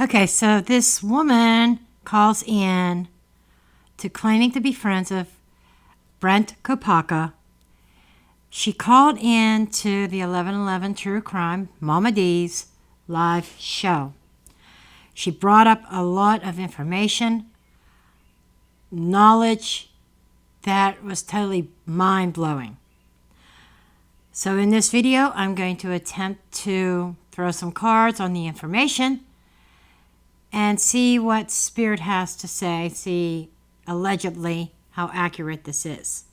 Okay, so this woman calls in to claiming to be friends of Brent Kopaka. She called in to the 1111 True Crime Mama D's live show. She brought up a lot of information, knowledge that was totally mind-blowing. So in this video, I'm going to attempt to throw some cards on the information and see what Spirit has to say, see allegedly how accurate this is.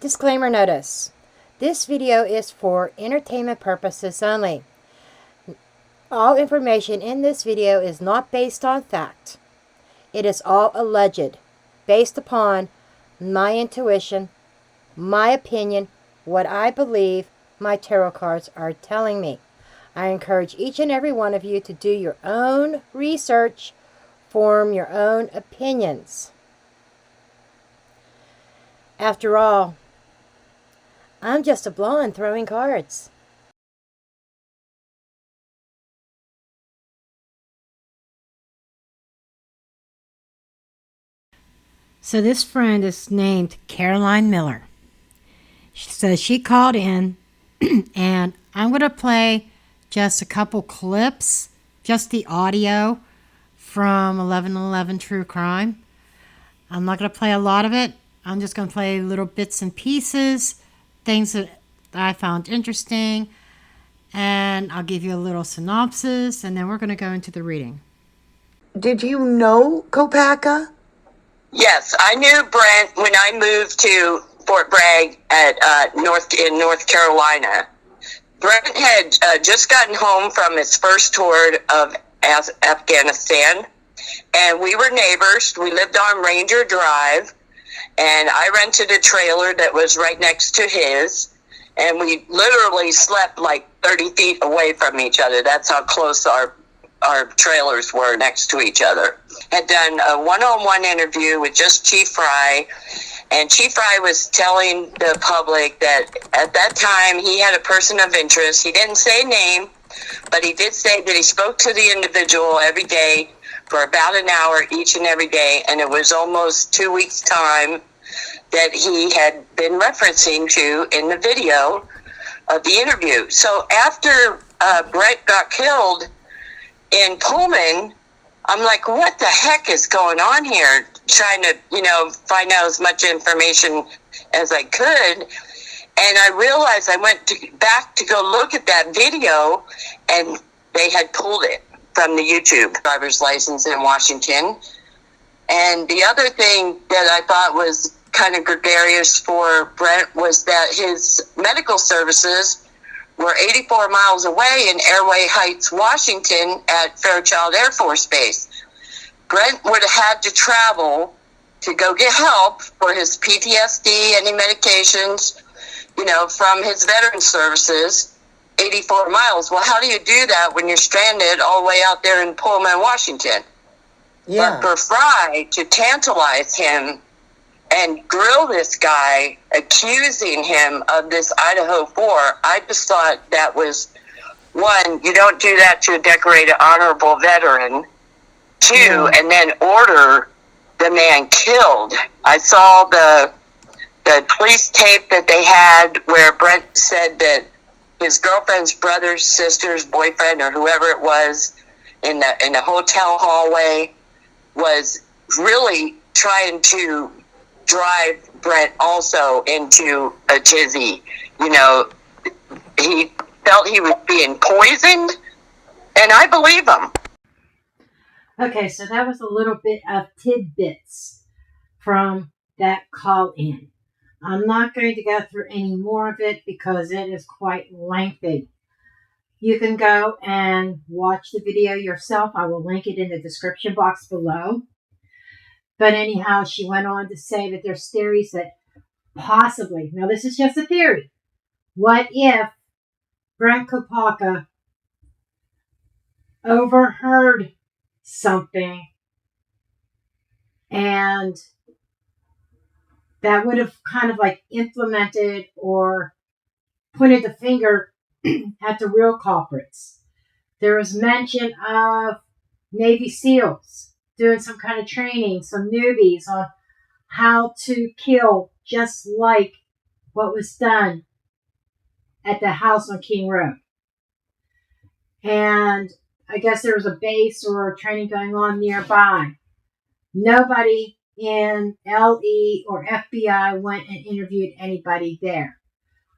Disclaimer notice. This video is for entertainment purposes only. All information in this video is not based on fact. It is all alleged, based upon my intuition, my opinion, what I believe my tarot cards are telling me. I encourage each and every one of you to do your own research, form your own opinions. After all, I'm just a blonde throwing cards. So this friend is named Caroline Miller. So she called in, and I'm going to play just a couple clips, just the audio from 1111 True Crime. I'm not going to play a lot of it. I'm just going to play little bits and pieces, things that I found interesting, and I'll give you a little synopsis, and then we're going to go into the reading. Did you know KOPACKA? Yes, I knew Brent when I moved to Fort Bragg at North Carolina. Brent had just gotten home from his first tour of Afghanistan, and we were neighbors. We lived on Ranger Drive, and I rented a trailer that was right next to his, and we literally slept like 30 feet away from each other. That's how close our trailers were next to each other. Had done a one-on-one interview with just Chief Fry, and Chief Fry was telling the public that at that time he had a person of interest. He didn't say name, but he did say that he spoke to the individual every day for about an hour each and every day, and it was almost 2 weeks' time that he had been referencing to in the video of the interview. So after Brett got killed in Pullman, I'm like, what the heck is going on here? Trying to, find out as much information as I could. And I realized I went back to go look at that video, and they had pulled it from the YouTube driver's license in Washington. And the other thing that I thought was kind of gregarious for Brent was that his medical services were 84 miles away in Airway Heights, Washington at Fairchild Air Force Base. Brent would have had to travel to go get help for his PTSD, any medications, from his veteran services, 84 miles. Well, how do you do that when you're stranded all the way out there in Pullman, Washington? Yeah. But for Fry to tantalize him and grill this guy, accusing him of this Idaho 4, I just thought that was, one, you don't do that to a decorated honorable veteran. Two, and then order the man killed. I saw the police tape that they had where Brent said that his girlfriend's brother's sister's boyfriend or whoever it was in the hotel hallway was really trying to drive Brent also into a tizzy. He felt he was being poisoned, and I believe him. Okay, so that was a little bit of tidbits from that call in. I'm not going to go through any more of it because it is quite lengthy. You can go and watch the video yourself. I will link it in the description box below. But anyhow, she went on to say that there's theories that possibly, now this is just a theory, what if Brent Kopaka overheard something And that would have kind of like implemented or pointed the finger at the real culprits. There was mention of Navy SEALs doing some kind of training, some newbies on how to kill, just like what was done at the house on King Road. And I guess there was a base or a training going on nearby. Nobody in LE or FBI went and interviewed anybody there.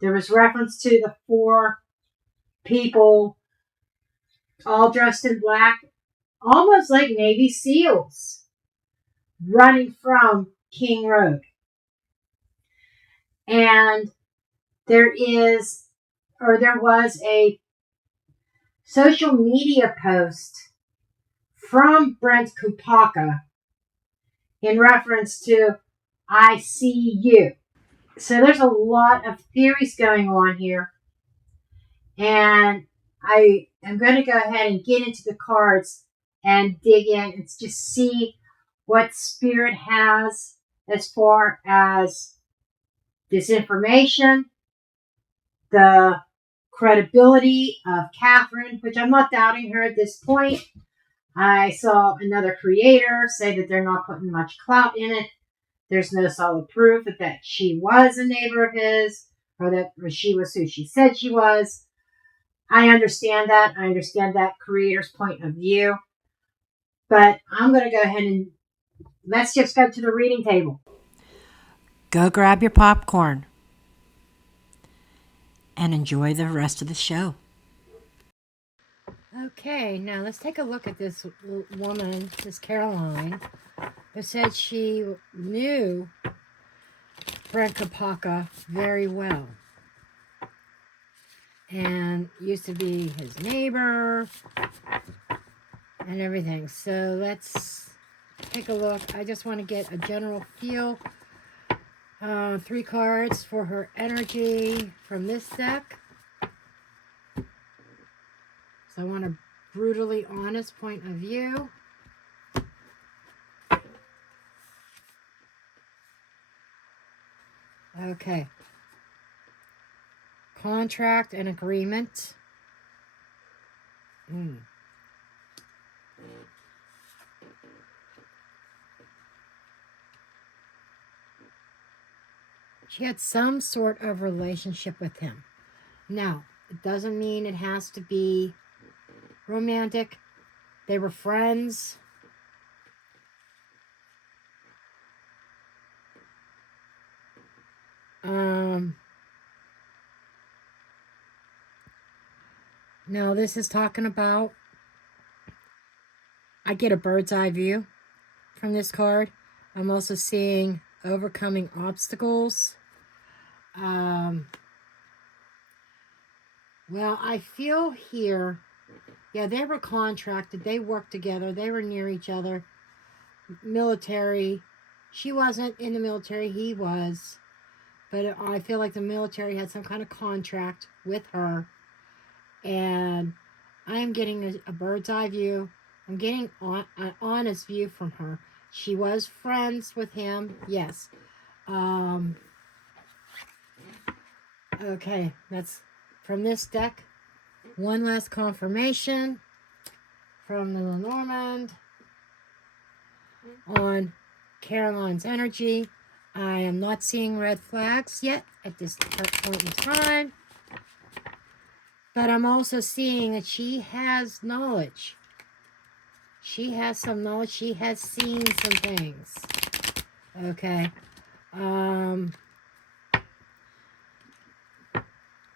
There was reference to the 4 people all dressed in black, almost like Navy SEALs, running from King Road. And there was a social media post from Brent Kopaka in reference to I see you. So there's a lot of theories going on here. And I am going to go ahead and get into the cards and dig in and just see what Spirit has as far as this information, the credibility of Catherine, which I'm not doubting her at this point. I saw another creator say that they're not putting much clout in it. There's no solid proof that she was a neighbor of his or that she was who she said she was. I understand that. I understand that creator's point of view. But I'm going to go ahead and let's just go to the reading table. Go grab your popcorn and enjoy the rest of the show. Okay, now let's take a look at this woman, this Caroline, who said she knew Brent Kopaka very well and used to be his neighbor and everything. So let's take a look. I just want to get a general feel. 3 cards for her energy from this deck. So I want a brutally honest point of view. Okay. Contract and agreement. She had some sort of relationship with him. Now, it doesn't mean it has to be romantic. They were friends. Now, this is talking about, I get a bird's eye view from this card. I'm also seeing overcoming obstacles. Well, I feel here, yeah, they were contracted. They worked together. They were near each other. Military. She wasn't in the military. He was. But I feel like the military had some kind of contract with her. And I am getting a bird's eye view. I'm getting an honest view from her. She was friends with him. Yes. Okay, that's from this deck. One last confirmation from the LENORMAND on Caroline's energy. I am not seeing red flags yet at this point in time. But I'm also seeing that she has knowledge. She has some knowledge. She has seen some things. Okay.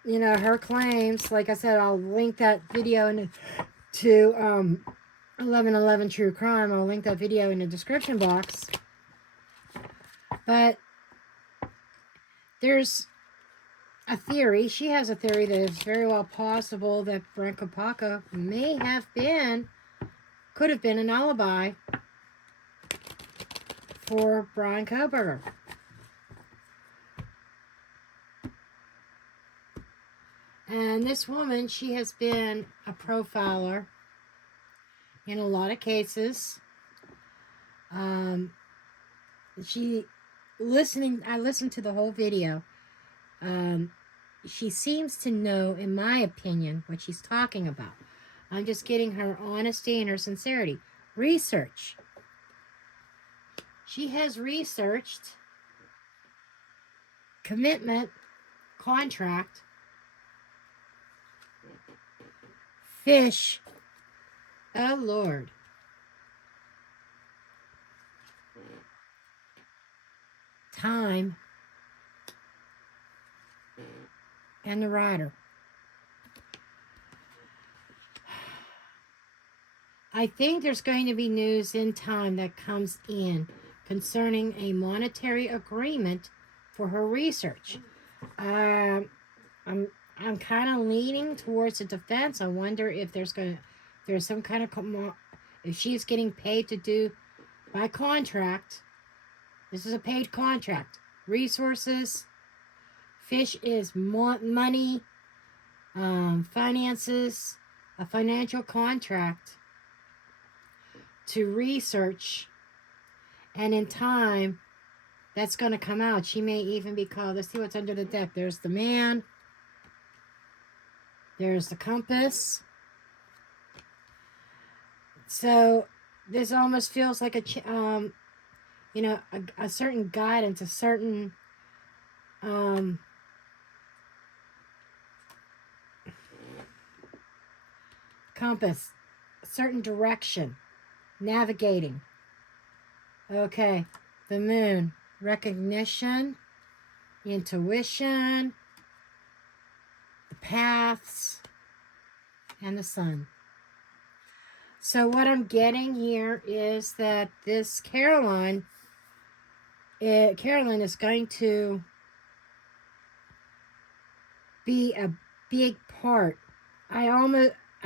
You know, her claims, like I said, I'll link that video to 1111 True Crime. I'll link that video in the description box. But there's a theory. She has a theory that it's very well possible that Brent Kopaka could have been an alibi for Brian Koberger. And this woman, she has been a profiler in a lot of cases. I listened to the whole video. She seems to know, in my opinion, what she's talking about. I'm just getting her honesty and her sincerity. Research. She has researched commitment, contract, fish. Oh, Lord. Time. And the rider. I think there's going to be news in time that comes in concerning a monetary agreement for her research. I'm kind of leaning towards the defense. I wonder if there's some kind of if she's getting paid to do by contract. This is a paid contract. Resources. Fish is money, finances, a financial contract to research, and in time, that's going to come out. She may even be called, let's see what's under the deck. There's the man, there's the compass. So this almost feels like a certain guidance, a certain compass, a certain direction, navigating. Okay, the moon, recognition, intuition, the paths, and the sun. So what I'm getting here is that this Caroline is going to be a big part.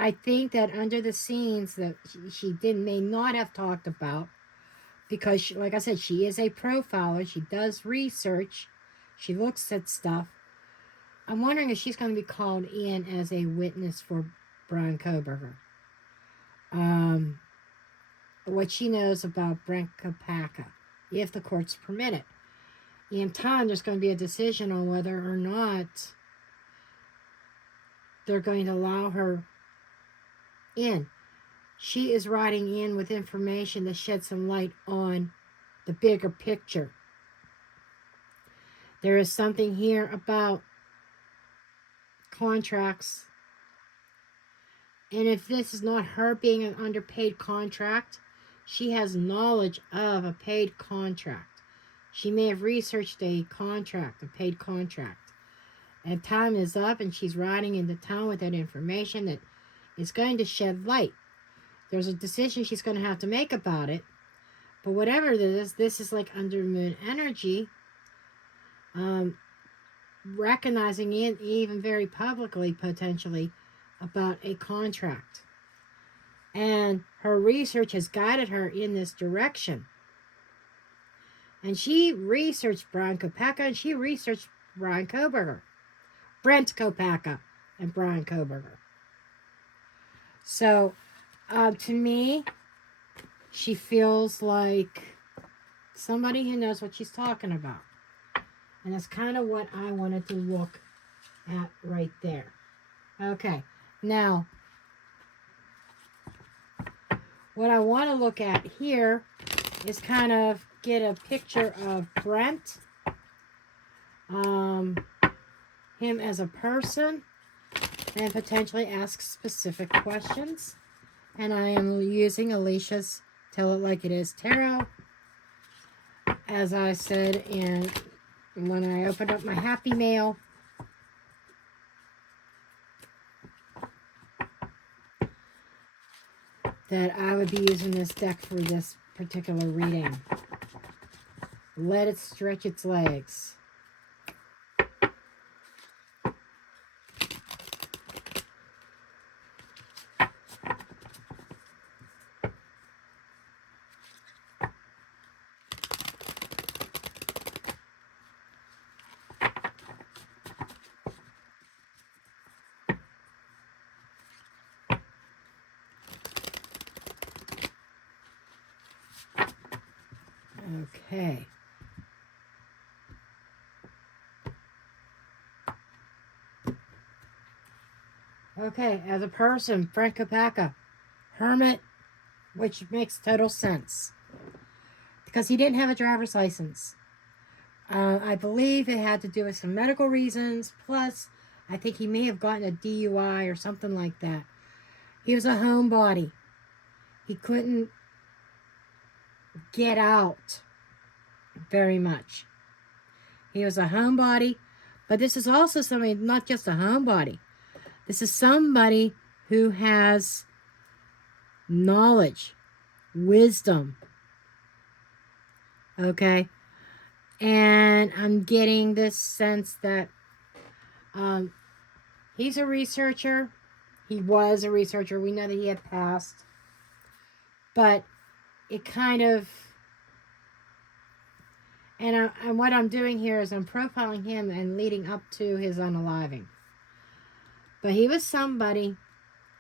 I think that under the scenes that she may not have talked about, because she, like I said, she is a profiler. She does research. She looks at stuff. I'm wondering if she's going to be called in as a witness for Brian Koberger. What she knows about Brent Kopaka, if the courts permit it. In time, there's going to be a decision on whether or not they're going to allow her in. She is writing in with information to shed some light on the bigger picture. There is something here about contracts. And if this is not her being an underpaid contract, she has knowledge of a paid contract. She may have researched a contract, a paid contract. And time is up and she's riding into town with that information that is going to shed light. There's a decision she's going to have to make about it. But whatever it is, this is like under moon energy. Recognizing it even very publicly, potentially, about a contract. And her research has guided her in this direction. And she researched Brian Kopaka and she researched Brian Koberger. Brent Kopaka and Brian Koberger. So, to me, she feels like somebody who knows what she's talking about. And that's kind of what I wanted to look at right there. Okay, now, what I want to look at here is kind of get a picture of Brent, him as a person, and potentially ask specific questions. And I am using Alicia's Tell It Like It Is Tarot. As I said when I opened up my Happy Mail, that I would be using this deck for this particular reading. Let it stretch its legs. Okay. Okay, as a person, Brent Kopaka, hermit, which makes total sense. Because he didn't have a driver's license. I believe it had to do with some medical reasons. Plus, I think he may have gotten a DUI or something like that. He was a homebody. He couldn't get out very much. He was a homebody. But this is also somebody, not just a homebody. This is somebody who has knowledge, wisdom. Okay? And I'm getting this sense that he's a researcher. He was a researcher. We know that he had passed. But it kind of... And what I'm doing here is I'm profiling him and leading up to his unaliving. But he was somebody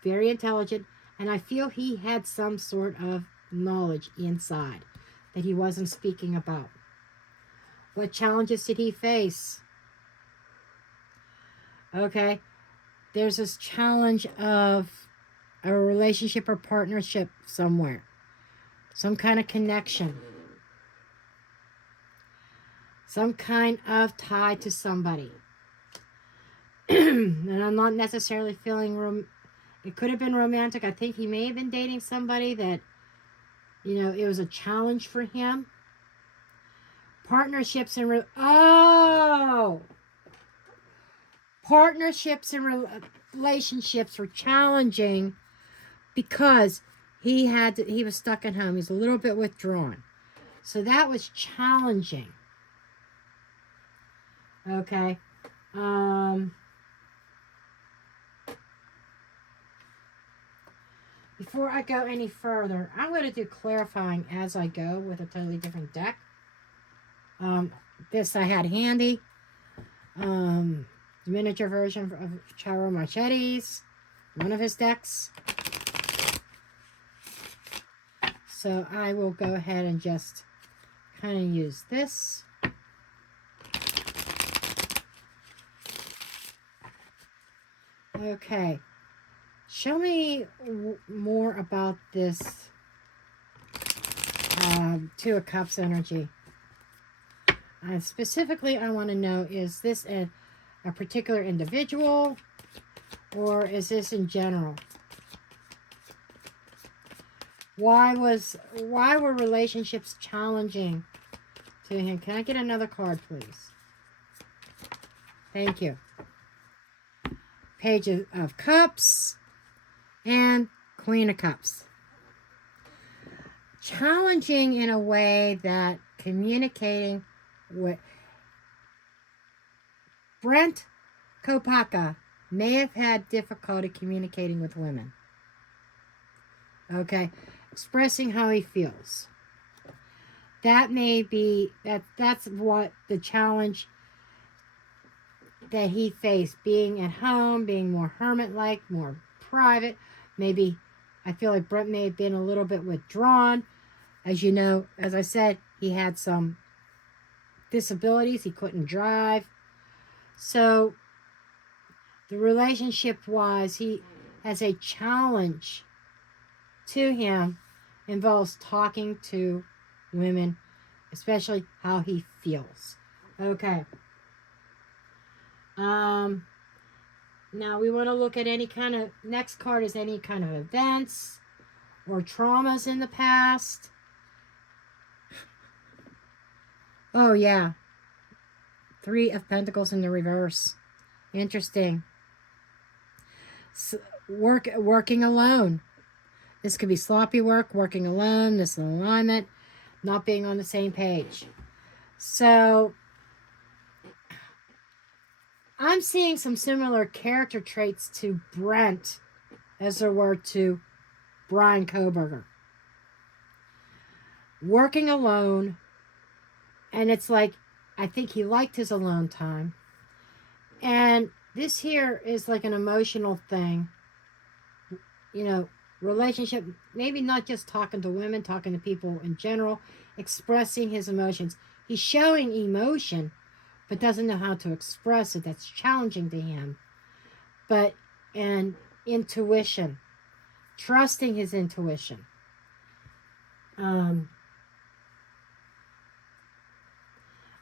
very intelligent, and I feel he had some sort of knowledge inside that he wasn't speaking about. What challenges did he face? Okay, there's this challenge of a relationship or partnership somewhere. Some kind of connection. Some kind of tie to somebody. And I'm not necessarily feeling it could have been romantic. I think he may have been dating somebody that, it was a challenge for him. Partnerships and relationships were challenging because he was stuck at home. He's a little bit withdrawn. So that was challenging. Okay. Before I go any further, I'm going to do clarifying as I go with a totally different deck. This I had handy. The miniature version of Charo Marchetti's, one of his decks. So I will go ahead and just kind of use this. Okay. Show me more about this Two of Cups energy. Specifically, I want to know, is this a particular individual, or is this in general? Why were relationships challenging to him? Can I get another card, please? Thank you. Page of Cups and Queen of Cups. Challenging in a way that communicating with Brent Kopaka may have had difficulty communicating with women. Okay, expressing how he feels. That may be that's what the challenge that he faced, being at home, being more hermit-like, more private. Maybe I feel like Brent may have been a little bit withdrawn. As you know, as I said, he had some disabilities. He couldn't drive. So the relationship he has a challenge to him, involves talking to women, especially how he feels. Okay. Now we want to look at next card is any kind of events or traumas in the past. Oh yeah. 3 of Pentacles in the reverse. Interesting. So, working alone. This could be sloppy work, working alone, misalignment, not being on the same page. So I'm seeing some similar character traits to Brent as there were to Brian Koberger. Working alone, and it's like, I think he liked his alone time. And this here is like an emotional thing. Relationship, maybe not just talking to women, talking to people in general, expressing his emotions. He's showing emotion, but doesn't know how to express it. That's challenging to him. And intuition, trusting his intuition.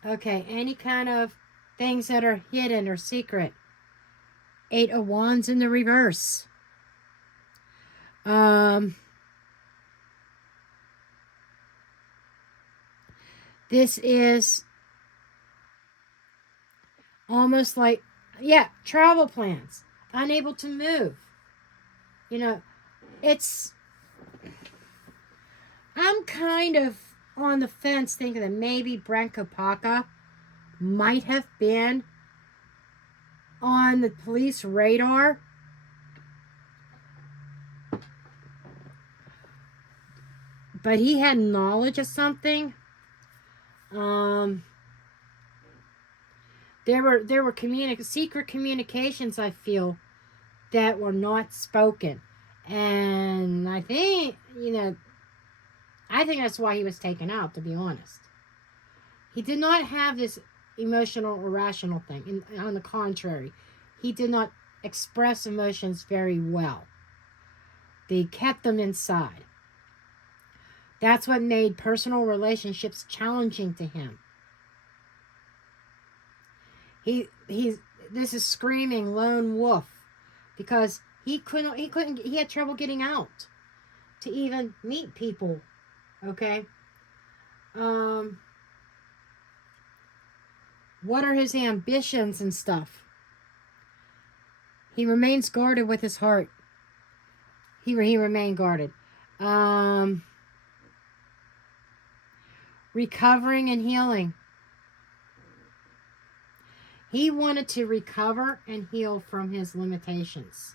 Okay, any kind of things that are hidden or secret. 8 of Wands in the reverse. This is almost like, yeah, travel plans. Unable to move. You know, I'm kind of on the fence thinking that maybe Brent Kopaka might have been on the police radar. But he had knowledge of something. There were secret communications, I feel, that were not spoken. And I think, I think that's why he was taken out, to be honest. He did not have this emotional or rational thing. On the contrary, he did not express emotions very well. They kept them inside. That's what made personal relationships challenging to him. This is screaming lone wolf, because he had trouble getting out to even meet people. Okay. What are his ambitions and stuff? He remains guarded with his heart. He remained guarded. Recovering and healing. He wanted to recover and heal from his limitations.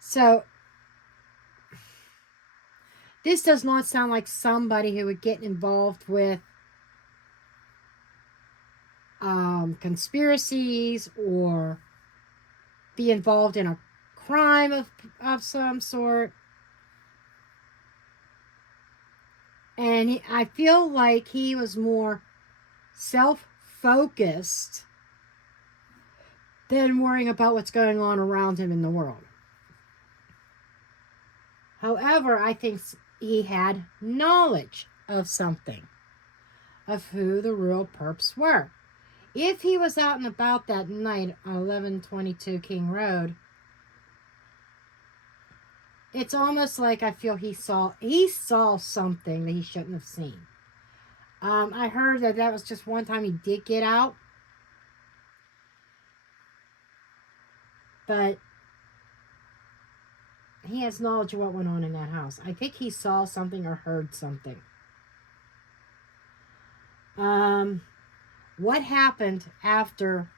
So, this does not sound like somebody who would get involved with conspiracies or be involved in a crime of some sort. And I feel like he was more self-focused than worrying about what's going on around him in the world. However, I think he had knowledge of something, of who the real perps were. If he was out and about that night on 1122 King Road, it's almost like I feel he saw something that he shouldn't have seen. I heard that was just one time he did get out. But he has knowledge of what went on in that house. I think he saw something or heard something. What happened after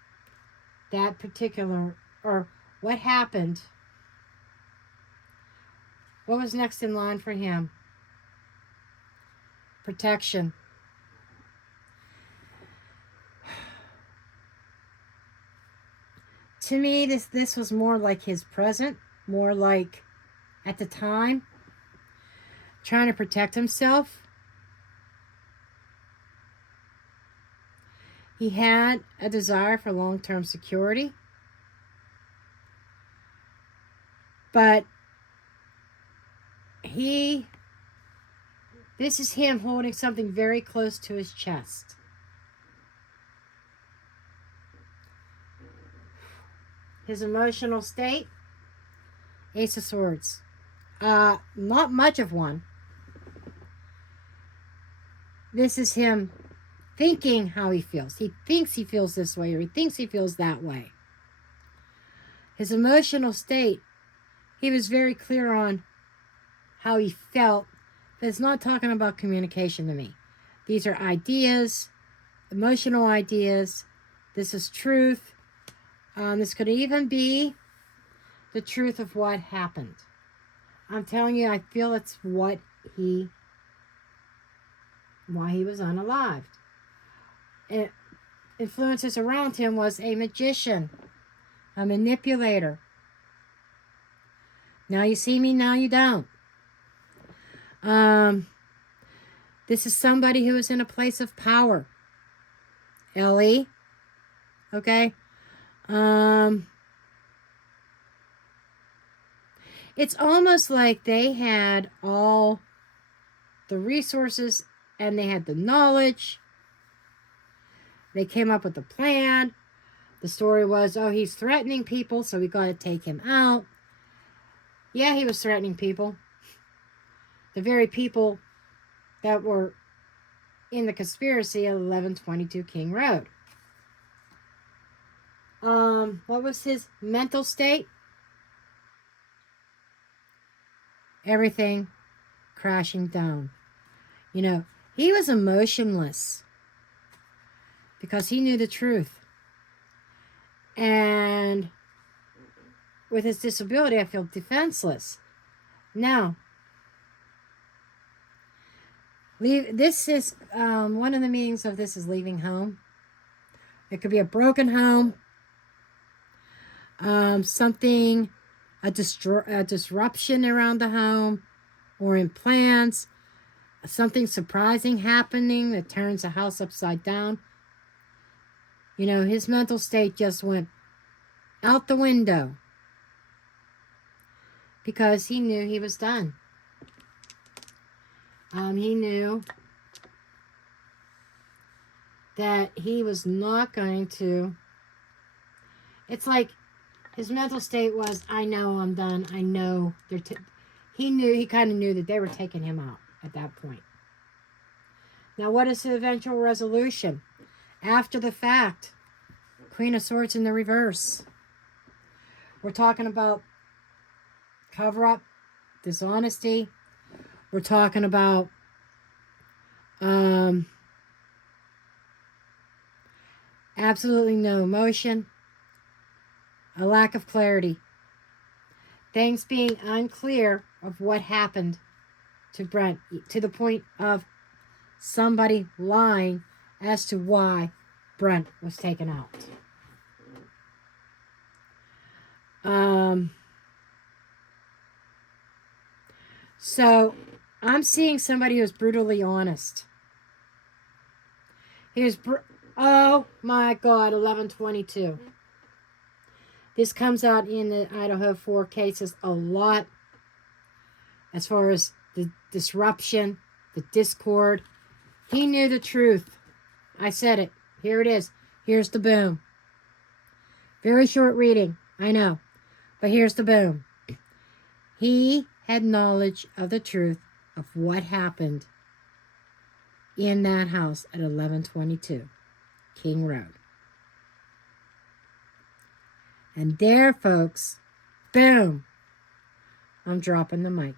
that particular, or what happened? What was next in line for him? Protection. To me, this was more like his present, more like at the time, trying to protect himself. He had a desire for long-term security, but this is him holding something very close to his chest. His emotional state, Ace of Swords. Not much of one. This is him thinking how he feels. He thinks he feels this way, or he thinks he feels that way. His emotional state, he was very clear on how he felt, but it's not talking about communication to me. These are ideas, emotional ideas. This is truth. This could even be the truth of what happened. I'm telling you, I feel it's why he was unalived. Influences around him was a magician, a manipulator. Now you see me, now you don't. This is somebody who is in a place of power. Ellie. Okay? It's almost like they had all the resources and they had the knowledge. They came up with a plan. The story was, oh, he's threatening people, so we got to take him out. Yeah, he was threatening people. The very people that were in the conspiracy at 1122 King Road. What was his mental state? Everything crashing down. You know, he was emotionless because he knew the truth. And with his disability, I feel defenseless. Now, this is one of the meanings of this is leaving home. It could be a broken home, something, a disruption around the home, or in plans, something surprising happening that turns the house upside down. You know, his mental state just went out the window because he knew he was done. He knew that he was not going to. It's like his mental state was, I know I'm done. I know they're. He kind of knew that they were taking him out at that point. Now, what is the eventual resolution? After the fact, Queen of Swords in the reverse. We're talking about cover-up, dishonesty. We're talking about absolutely no emotion, a lack of clarity, things being unclear of what happened to Brent, to the point of somebody lying as to why Brent was taken out. So I'm seeing somebody who's brutally honest. Oh my God, 1122. This comes out in the Idaho 4 cases a lot as far as the disruption, the discord. He knew the truth. I said it. Here it is. Here's the boom. Very short reading, I know. But here's the boom. He had knowledge of the truth of what happened in that house at 1122 King Road. And there, folks, boom, I'm dropping the mic.